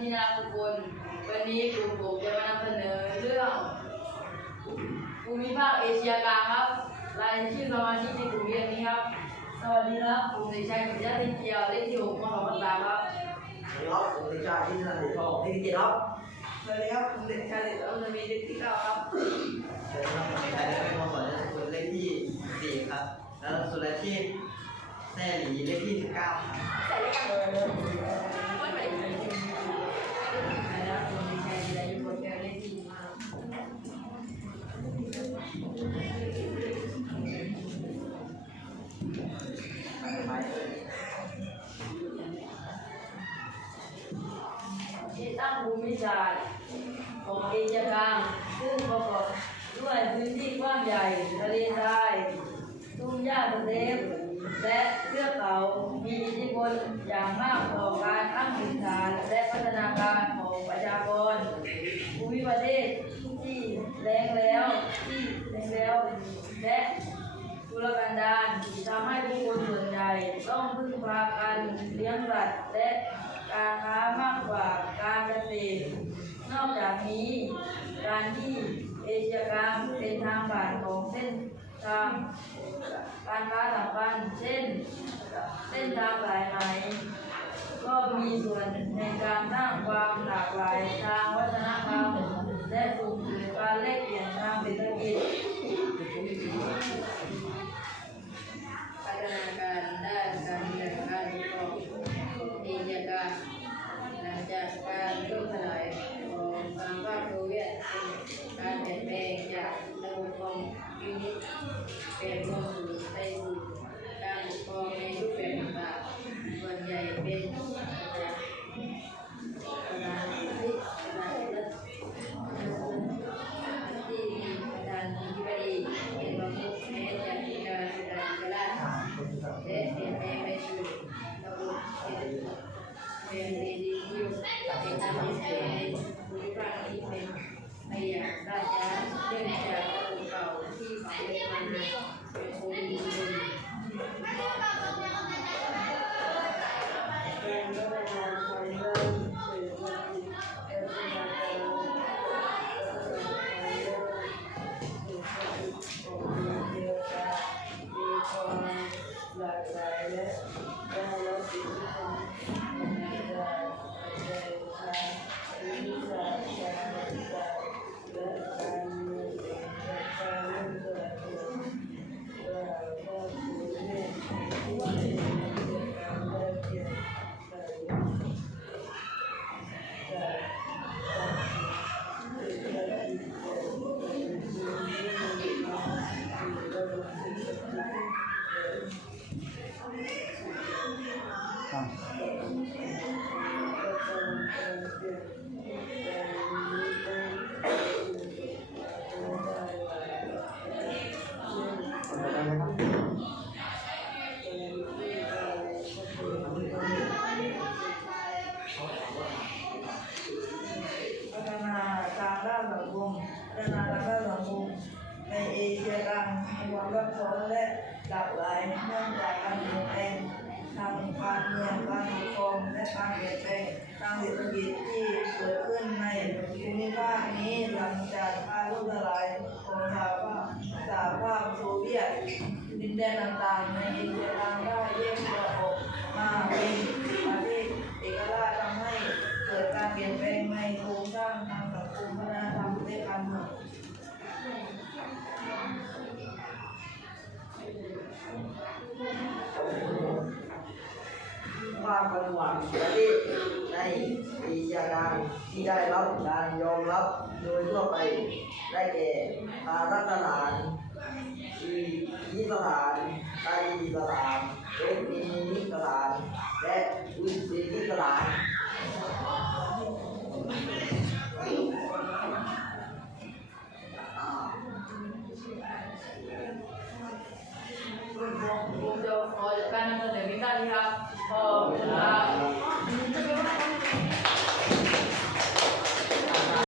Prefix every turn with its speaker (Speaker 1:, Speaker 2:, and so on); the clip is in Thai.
Speaker 1: ทินาสุกุลวันนี้กลุ่มผมจะมานำเสนอเรื่องภูมิภาคเอเชียกลางครับ รายชื่อสมาชิกในกลุ่มเรียนนี้ครับ สวัสดีครับ ผมเด็กชายกิติยาเทนเกียวเลขที่หกมสองพันสามครับ
Speaker 2: สวัสดีครับผมเด็กชายที่นันททองที่เกียรติครับ
Speaker 1: สวัสดีครับผมเด็กชายเด็กอัลมีเลขที่เก้าครับ
Speaker 2: เชิญครับผมเด็กชายได้เป็นมสอนสุดเลขที่สี่ครับ แล้วสุดเลขที่แซ่หลีเลขที่สิบเก้าครับ
Speaker 1: ที่ตั้งภูมิศาสตร์ของเอเชียกลางซึ่งประกอบด้วยพื้นที่กว้างใหญ่ทะเลทรายทุ่งหญ้าสเตปและเทือกเขา มีอิทธิพลอย่างมากต่อการตั้งถิ่นฐานและพัฒนาการของประชากรภูมิประเทศที่แรงแล้วที่แรงแล้วและทุรกันดารทำให้ผู้คนส่วน ใหญ่ต้องพึ่งพากันเลี้ยงสัตว์และการค้ามากกว่าการเกษตร นอกจากนี้ การที่เอเชียกลางเป็นทางผ่านของเส้นทางการค้าสำคัญเช่น เส้นทางสายไหมก็มีส่วนในการสร้างความหลากหลายทางวัฒนธรรมและส่งเสริมการแลกเปลี่ยนทางเศรษฐกิจพัฒนาการ จากการล่มสลายของสหภาพโซเวียตเป็นการเปลี่ยนแปลงจากระบบคอมมิวนิสต์เป็นมาสู่ไปสู่ นาทางด้านสังคมในเอเชียกลางมีความซับซ้อนและหลากหลายเนื่องจากการเปลี่ยนแปลงทางการเมืองการปกครองและการเปลี่ยนแปลงทางเศรษฐกิจที่เกิดขึ้นในภูมิภาคนี้หลังจากการล่มสลายของสหภาพสหภาพโซเวียตดินแดนต่างๆในเอเชียกลาง ความ
Speaker 2: เป็นหวังประเทศในเอเชียกลางที่ได้รับการยอมรับโดยทั่วไปได้แก่ปารัสถานอียิสถานไตรสถานเอสมีนิสถาน และอุซเบกิสถาน
Speaker 1: kingdom, all Canada, the Italy, all love.